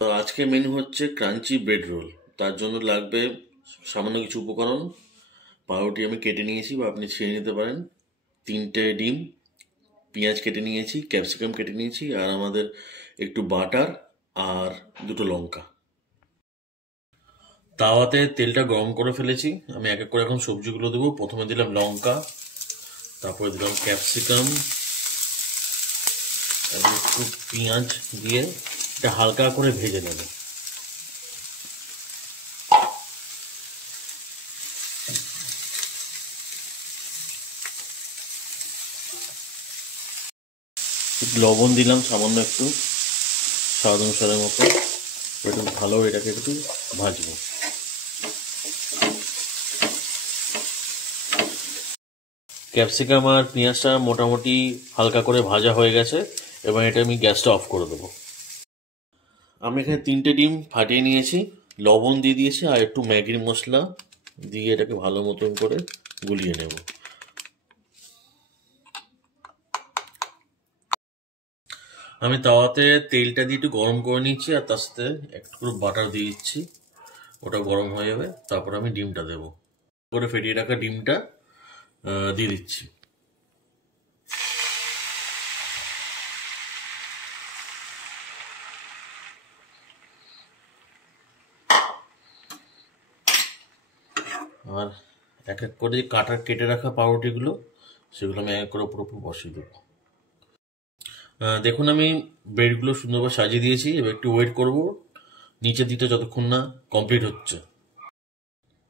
তো আজকে মেনু হচ্ছে ক্রাঞ্চি ব্রেড রোল। তার জন্য লাগবে সামান্য কিছু উপকরণ। পাউরুটি আমি কেটে নিয়েছি বা আপনি ছেড়ে নিতে পারেন, 3টে ডিম, পেঁয়াজ কেটে নিয়েছি, ক্যাপসিকাম কেটে নিয়েছি, আর আমাদের একটু বাটার আর 2টো লঙ্কা। তাওয়াতে তেলটা গরম করে ফেলেছি। আমি এক এক করে এখন সবজিগুলো দেবো। প্রথমে দিলাম লঙ্কা, তারপরে দিলাম ক্যাপসিকাম, তারপর একটু পেঁয়াজ দিয়ে এটা হালকা করে ভেজে নেব। একটু লবণ দিলাম সামান্য, একটু স্বাদ অনুসারের মতো। একটু ভালো এটাকে একটু ভাজবো। ক্যাপসিকাম আর পেঁয়াজটা মোটামুটি হালকা করে ভাজা হয়ে গেছে। এবার এটা আমি গ্যাসটা অফ করে দেবো। আমি এখানে 3টে ডিম ফাটিয়ে নিয়েছি, লবণ দিয়ে দিয়েছি, আর একটু ম্যাগির মশলা দিয়ে এটাকে ভালো মতন করে গুলিয়ে নেব। আমি তাওয়াতে তেলটা দিয়ে একটু গরম করে নিচ্ছি, আর তার সাথে একটু করে বাটার দিয়ে দিচ্ছি। ওটা গরম হয়ে যাবে, তারপর আমি ডিমটা দেবো। করে ফেটিয়ে রাখা ডিমটা দিয়ে দিচ্ছি। আর এক এক করে কেটে রাখা পাউরুটিগুলো, সেগুলো আমি এক এক করে উপর উপর বসিয়ে দেবো। দেখুন আমি ব্রেডগুলো সুন্দরভাবে সাজিয়ে দিয়েছি। এবার একটু ওয়েট করব নিচের দিকটা যতক্ষণ না কমপ্লিট হচ্ছে।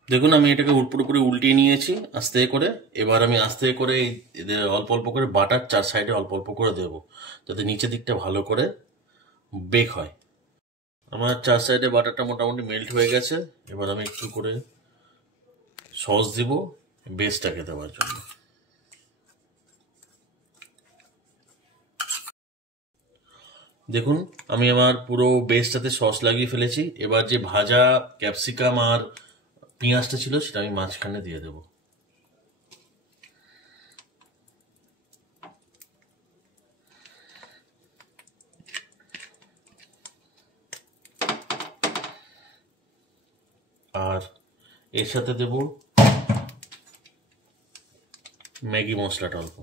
দেখুন আমি এটাকে পুরোপুরি উল্টিয়ে নিয়েছি আস্তে করে। এবার আমি আস্তে করে এদের অল্প অল্প করে বাটার 4 সাইডে অল্প অল্প করে দেবো, যাতে নিচের দিকটা ভালো করে বেক হয়। আমার 4 সাইডে বাটারটা মোটামুটি মেল্ট হয়ে গেছে। এবার আমি একটু করে সস দিব বেসটাকে দেওয়ার জন্য। দেখুন আমি আমার পুরো বেসটাতে সস লাগিয়ে ফেলেছি। এবার যে ভাজা ক্যাপসিকাম আর পেঁয়াজটা ছিল সেটা আমি মাঝখানে দিয়ে দেব। আর এর সাথে দেব ম্যাগি মশলাটা অল্প।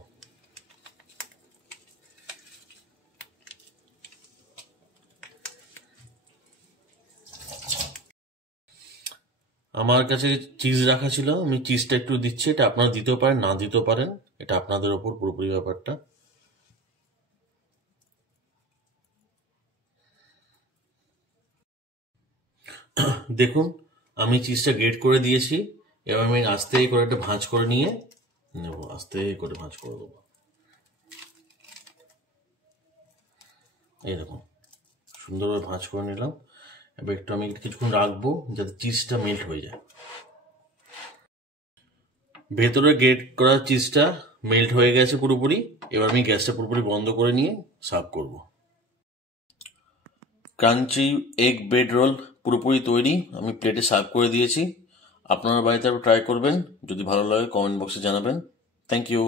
আমার কাছে চিজ রাখা ছিল, আমি চিজটা একটু দিচ্ছি। এটা আপনারা দিতেও পারেন, না দিতেও পারেন, এটা আপনাদের ওপর পুরোপুরি ব্যাপারটা। দেখুন আমি চিজটা গ্রেট করে দিয়েছি। এবার আমি আস্তে করে একটা ভাঁজ করে নিয়ে নেব, আস্তে করে ভাঁজ করে দেবো। এই দেখুন সুন্দরভাবে ভাঁজ করে নিলাম। এবার একটু আমি কিছুক্ষণ রাখবো যাতে চিজটা মেল্ট হয়ে যায়। ভেতরে গ্রেট করা চিজটা মেল্ট হয়ে গেছে পুরোপুরি। এবার আমি গ্যাসটা পুরোপুরি বন্ধ করে নিয়ে সার্ভ করব। ক্রাঞ্চি এগ ব্রেড রোল পুরোপুরি তৈরি, আমি প্লেটে সার্ভ করে দিয়েছি। আপনারা বাড়িতে ট্রাই করবেন, যদি ভালো লাগে কমেন্ট বক্সে জানাবেন। Thank you.